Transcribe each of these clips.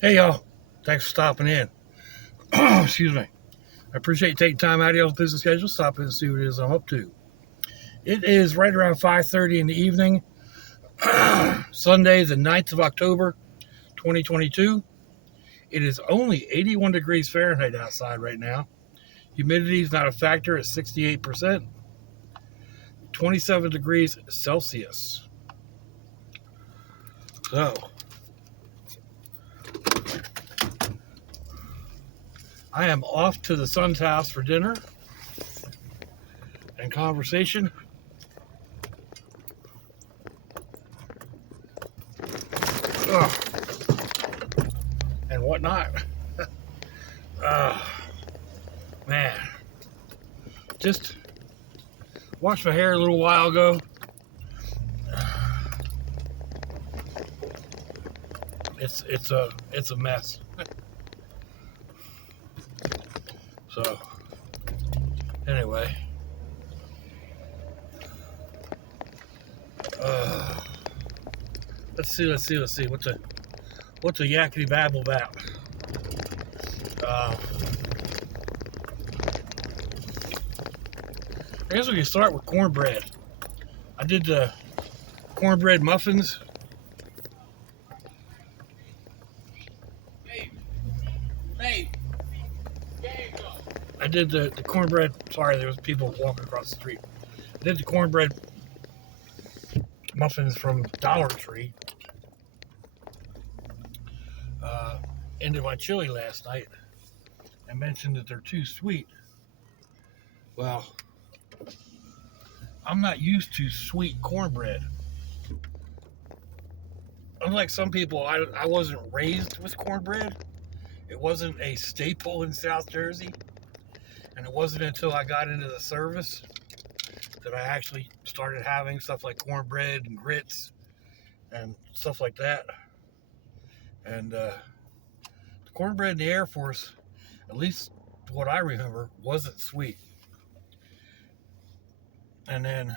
Hey y'all, thanks for stopping in. Excuse me. I appreciate you taking time out of y'all's busy schedule, stop in and see what it is I'm up to. It is right around 5:30 in the evening, Sunday, the 9th of October, 2022. It is only 81 degrees Fahrenheit outside right now. Humidity is not a factor at 68%, 27 degrees Celsius. So, I am off to the son's house for dinner and conversation. Ugh, and whatnot. Man, just washed my hair a little while ago. It's a mess. So anyway, let's see. What's the yakety babble about? I guess we can start with cornbread. I did the cornbread muffins. I did the cornbread. Sorry, there was people walking across the street. I did the cornbread muffins from Dollar Tree into my chili last night. I mentioned that they're too sweet. Well, I'm not used to sweet cornbread. Unlike some people, I wasn't raised with cornbread. It wasn't a staple in South Jersey. And it wasn't until I got into the service that I actually started having stuff like cornbread and grits and stuff like that. And the cornbread in the Air Force, at least what I remember, wasn't sweet. And then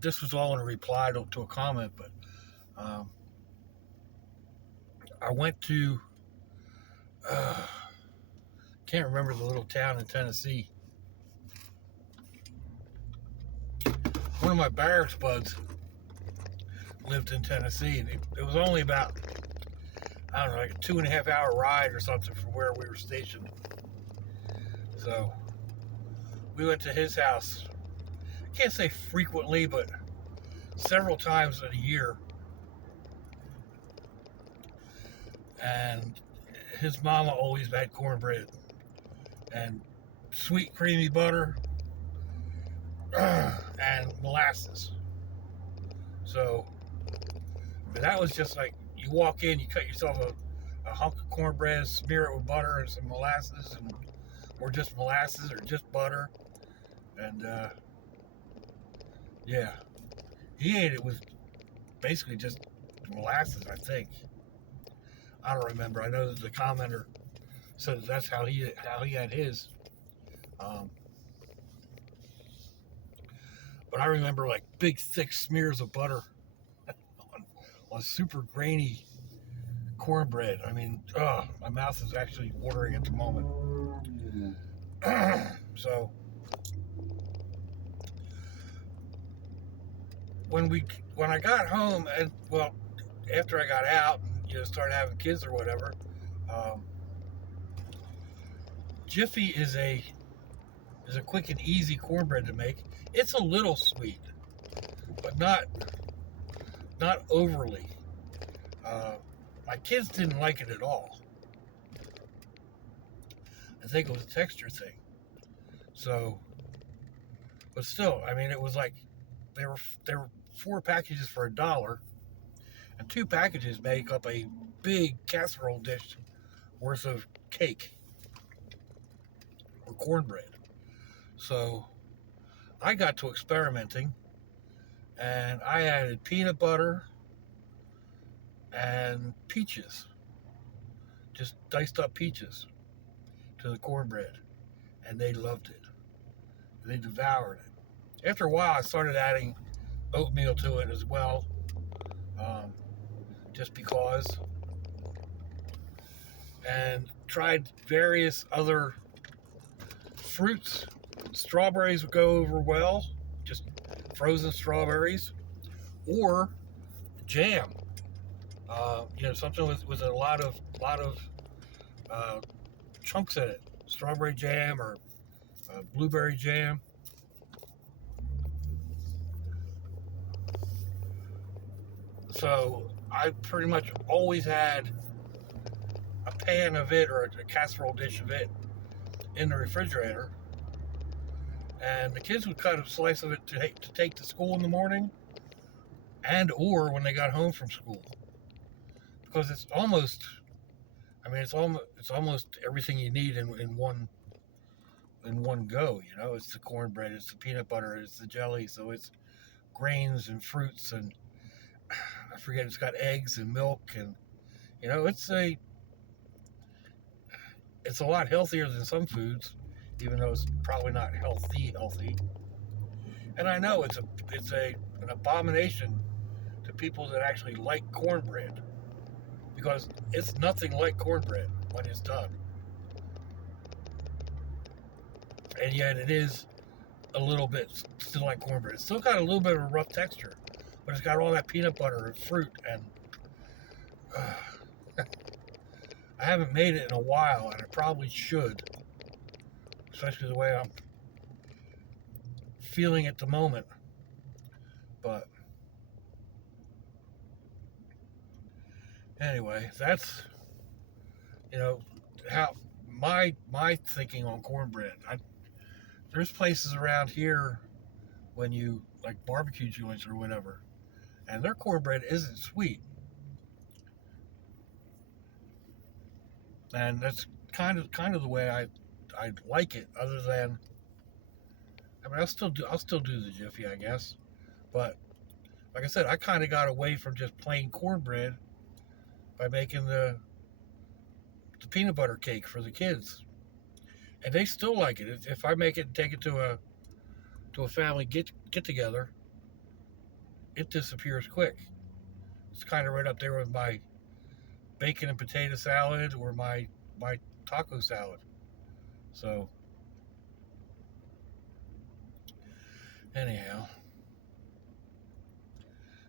this was all in a reply to a comment, but I went to can't remember the little town in Tennessee. One of my barracks buds lived in Tennessee, and it was only about, I don't know, like a 2.5 hour ride or something from where we were stationed. So we went to his house. I can't say frequently, but several times in a year. And his mama always had cornbread and sweet creamy butter and molasses. So that was just like, you walk in, you cut yourself a hunk of cornbread, smear it with butter and some molasses, or just molasses or just butter. And yeah, he ate it with basically just molasses, I think. I don't remember. I know that the commenter said that's how he had his. But I remember like big thick smears of butter on super grainy cornbread. I mean, my mouth is actually watering at the moment. So when I got home, and well, after I got out, started having kids or whatever, Jiffy is a quick and easy cornbread to make. It's a little sweet, but not overly. My kids didn't like it at all. I think it was a texture thing. So, but still, I mean, it was like there were 4 packages for $1, and 2 packages make up a big casserole dish worth of cake or cornbread. So I got to experimenting, and I added peanut butter and peaches, just diced up peaches, to the cornbread, and they loved it. They devoured it. After a while, I started adding oatmeal to it as well. um, just because, and tried various other fruits. Strawberries would go over well, just frozen strawberries, or jam. Something with a lot of uh, chunks in it. Strawberry jam or blueberry jam. So I pretty much always had a pan of it or a casserole dish of it in the refrigerator, and the kids would cut a slice of it to take to school in the morning, and or when they got home from school, because it's almost everything you need in one go. It's the cornbread, it's the peanut butter, it's the jelly, so it's grains and fruits, and I forget, it's got eggs and milk, and it's a lot healthier than some foods, even though it's probably not healthy. And I know an abomination to people that actually like cornbread, because it's nothing like cornbread when it's done. And yet it is a little bit still like cornbread. It's still got a little bit of a rough texture, but it's got all that peanut butter and fruit, and I haven't made it in a while, and I probably should, especially the way I'm feeling at the moment. But anyway, that's how my thinking on cornbread. There's places around here when you like barbecue joints or whatever, and their cornbread isn't sweet, and that's kind of the way I like it. Other than, I'll still do the Jiffy, I guess, but like I said, I kind of got away from just plain cornbread by making the peanut butter cake for the kids, and they still like it. If I make it and take it to a family get together, it disappears quick. It's kind of right up there with my bacon and potato salad or my taco salad. So anyhow,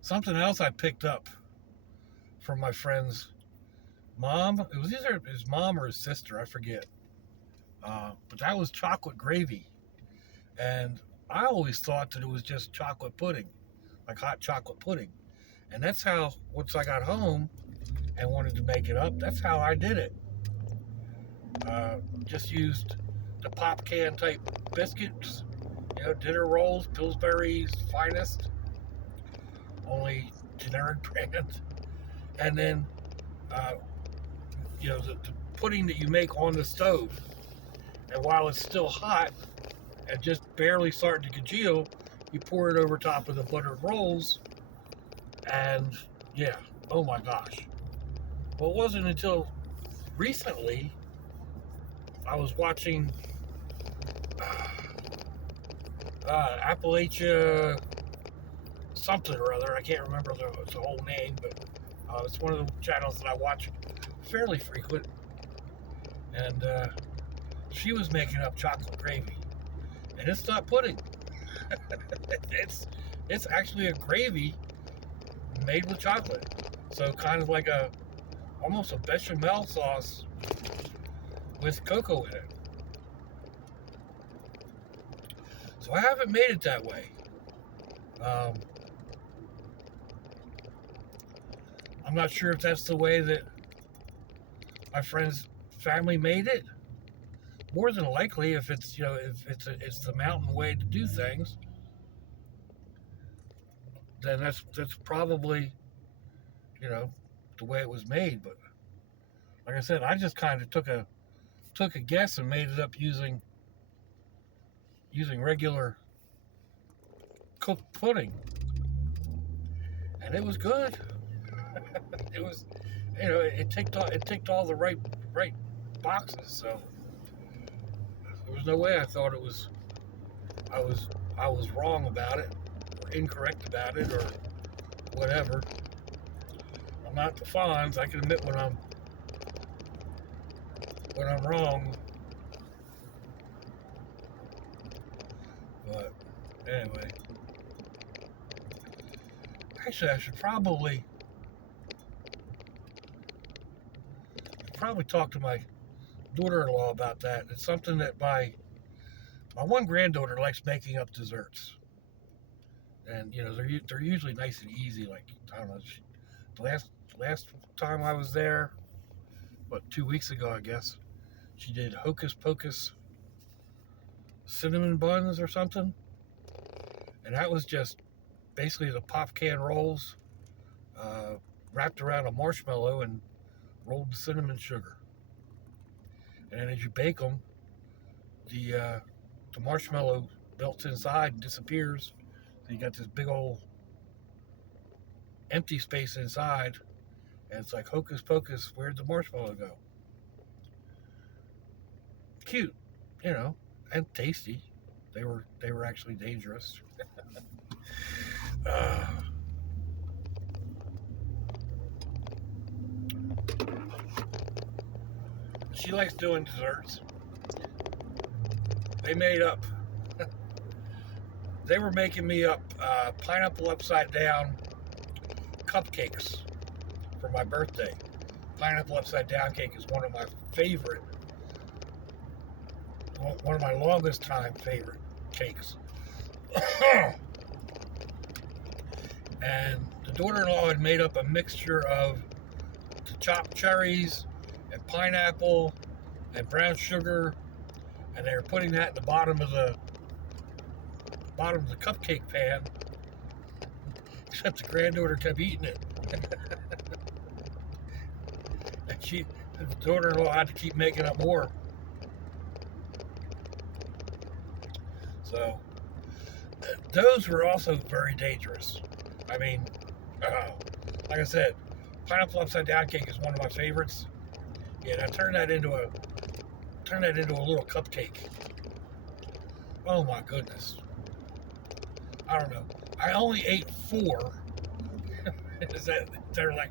something else I picked up from my friend's mom. It was either his mom or his sister, I forget. But that was chocolate gravy, and I always thought that it was just chocolate pudding, like hot chocolate pudding. And that's how, once I got home and wanted to make it up, that's how I did it. Just used the pop can type biscuits, dinner rolls, Pillsbury's Finest, only generic brand, and then the pudding that you make on the stove. And while it's still hot and just barely starting to congeal, you pour it over top of the buttered rolls, and yeah, oh my gosh. Well, it wasn't until recently I was watching Appalachia something or other. I can't remember the whole name, but it's one of the channels that I watch fairly frequent. And she was making up chocolate gravy, and it's not pudding. It's actually a gravy made with chocolate. So kind of like almost a bechamel sauce with cocoa in it. So I haven't made it that way. I'm not sure if that's the way that my friend's family made it. More than likely, if it's it's the mountain way to do things, then that's probably the way it was made. But like I said, I just kind of took a guess and made it up using regular cooked pudding, and it was good. It was, it ticked all the right boxes. So there was no way I thought it was I was wrong about it or incorrect about it or whatever. not the Fonz. I can admit when I'm wrong. But anyway, actually, I should probably talk to my daughter-in-law about that. It's something that my one granddaughter likes making up desserts, and they're usually nice and easy. Like, I don't know, the last time I was there, 2 weeks ago, I guess, she did hocus pocus cinnamon buns or something, and that was just basically the pop can rolls wrapped around a marshmallow and rolled cinnamon sugar. And then as you bake them, the marshmallow melts inside and disappears. So you got this big old empty space inside, and it's like hocus pocus, where'd the marshmallow go? Cute, and tasty. They were actually dangerous. She likes doing desserts. They were making me up pineapple upside down cupcakes for my birthday. Pineapple upside down cake is one of my longest time favorite cakes. And the daughter-in-law had made up a mixture of chopped cherries and pineapple and brown sugar, and they were putting that in the bottom of the cupcake pan, except the granddaughter kept eating it. And the daughter-in-law had to keep making up more. So those were also very dangerous. I mean, like I said, pineapple upside down cake is one of my favorites. Yeah, and I turned that into a little cupcake. Oh my goodness. I don't know. I only ate 4. They're like,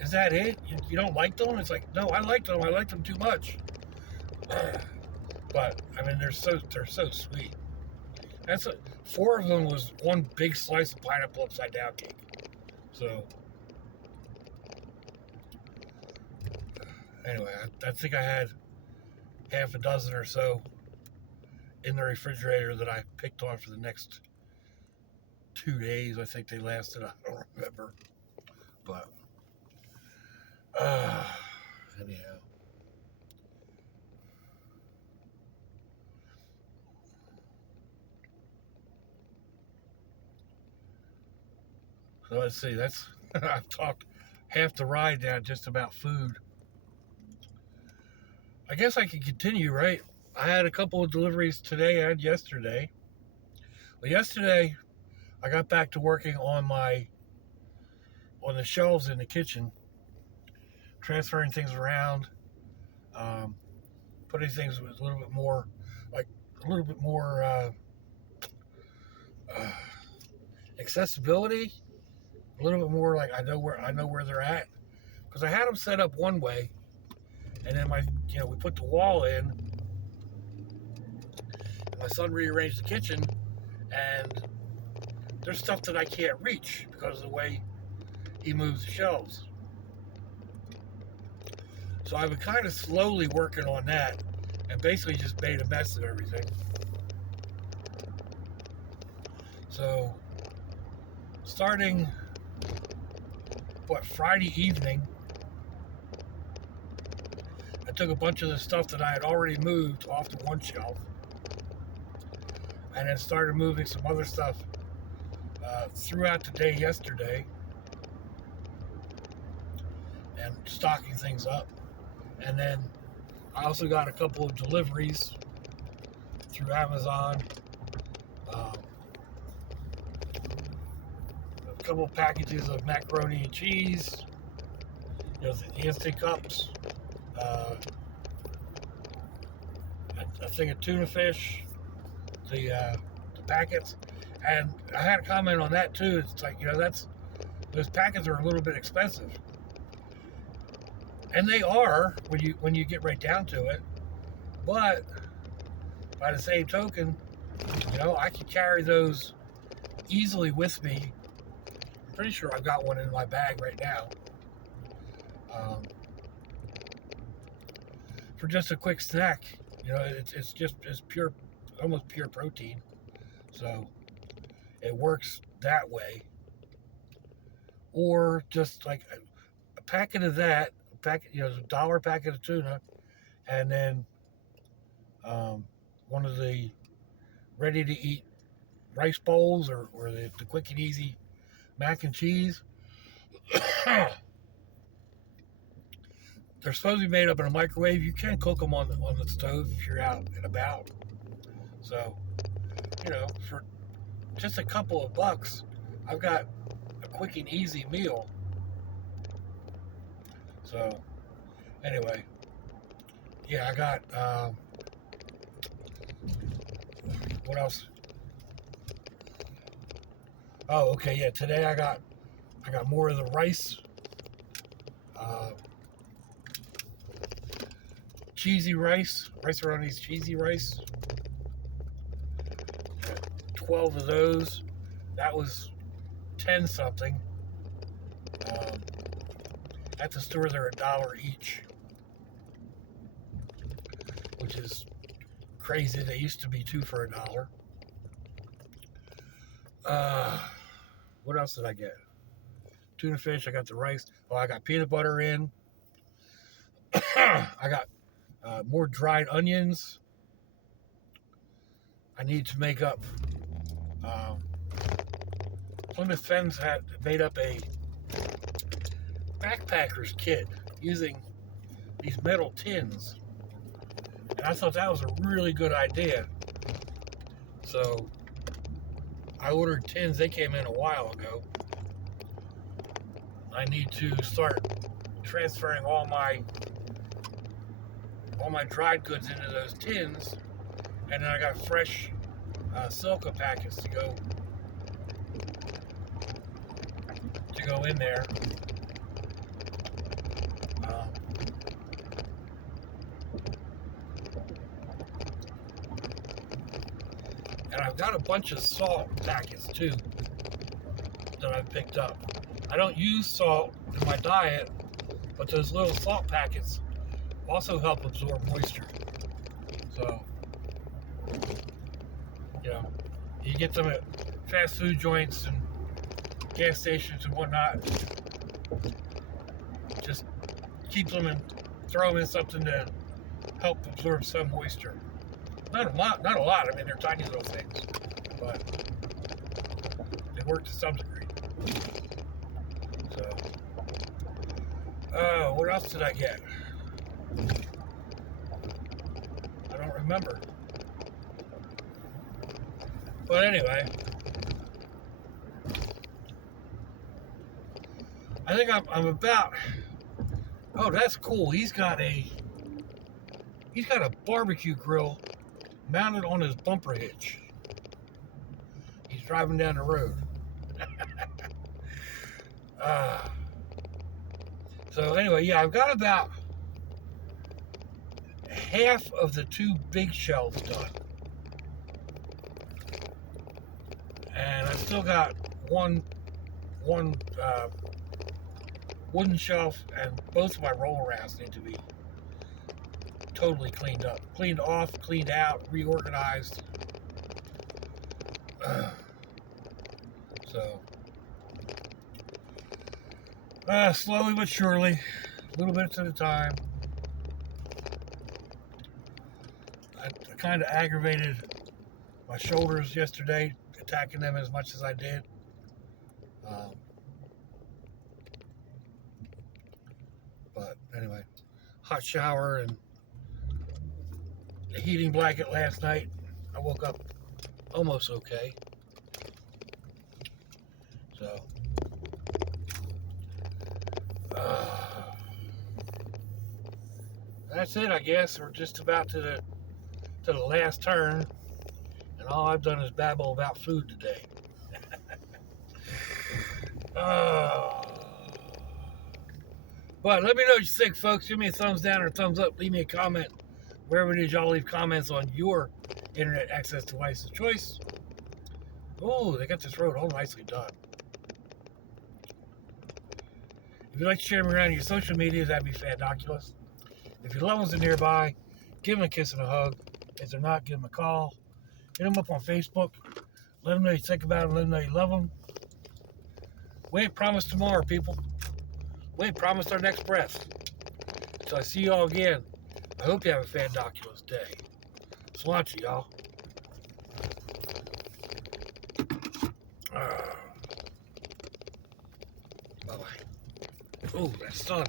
is that it? You don't like them? It's like, no, I liked them. I liked them too much. But I mean, they're so sweet. 4 of them was one big slice of pineapple upside down cake. So anyway, I think I had half a dozen or so in the refrigerator that I picked on for the next 2 days. I think they lasted. I don't remember. But anyhow. So let's see, I've talked half the ride now just about food. I guess I can continue, right? I had a couple of deliveries today and yesterday. Well, yesterday I got back to working on the shelves in the kitchen, transferring things around, putting things with a little bit more accessibility. A little bit more like I know where they're at, because I had them set up one way, and then we put the wall in, and my son rearranged the kitchen, and there's stuff that I can't reach because of the way he moves the shelves. So I've been kind of slowly working on that, and basically just made a mess of everything. So starting Friday evening, I took a bunch of the stuff that I had already moved off to one shelf, and then started moving some other stuff throughout the day yesterday, and stocking things up. And then I also got a couple of deliveries through Amazon, a couple of packages of macaroni and cheese, the instant cups, a thing of tuna fish, the packets. And I had a comment on that too. It's like, those packets are a little bit expensive. And they are when you get right down to it. But by the same token, I can carry those easily with me. I'm pretty sure I've got one in my bag right now. For just a quick snack. It's pure, almost pure protein. So it works that way. Or just like a packet of that, $1 packet of tuna, and then one of the ready-to-eat rice bowls or the quick and easy mac and cheese. They're supposed to be made up in a microwave. You can cook them on the stove if you're out and about. So, for just a couple of bucks, I've got a quick and easy meal. So, anyway, yeah, I got, what else? Oh, okay, yeah, today I got more of the rice, cheesy rice-A-Roni's cheesy rice. 12 of those. That was 10 something. At the store, they're $1 each, which is crazy. They used to be 2 for $1. What else did I get? Tuna fish. I got the rice. Oh, I got peanut butter in. I got more dried onions. I need to make up. Plymouth Fens had made up a backpacker's kit using these metal tins, and I thought that was a really good idea. So I ordered tins. They came in a while ago. I need to start transferring all my dried goods into those tins, and then I got fresh silica packets to go in there. And I've got a bunch of salt packets too that I've picked up. I don't use salt in my diet, but those little salt packets also help absorb moisture. So, you get them at fast food joints and gas stations and whatnot. Just keep them and throw them in something to help absorb some moisture. Not a lot. I mean, they're tiny little things, but they work to some degree. So, what else did I get? I don't remember. But anyway, I think I'm about. Oh, that's cool. He's got a barbecue grill mounted on his bumper hitch. He's driving down the road. So anyway, yeah, I've got about half of the 2 big shelves done. And I've still got one wooden shelf, and both of my roll racks need to be totally cleaned up. Cleaned off, cleaned out, reorganized. So, slowly but surely, a little bit at a time. I kind of aggravated my shoulders yesterday, attacking them as much as I did. But anyway, hot shower and a heating blanket last night. I woke up almost okay. So, that's it, I guess. We're just about to the last turn, and all I've done is babble about food today. But let me know what you think, folks. Give me a thumbs down or a thumbs up. Leave me a comment. Wherever it is, y'all leave comments on your internet access device of choice. Oh, they got this road all nicely done. If you'd like to share me around your social medias, that'd be fandoculous. If your loved ones are nearby, give them a kiss and a hug. If they're not, give them a call. Hit them up on Facebook. Let them know you think about them. Let them know you love them. We ain't promised tomorrow, people. We ain't promised our next breath. So I see y'all again. I hope you have a fandoculous day. Sláinte, y'all. Bye-bye. Oh, that sun.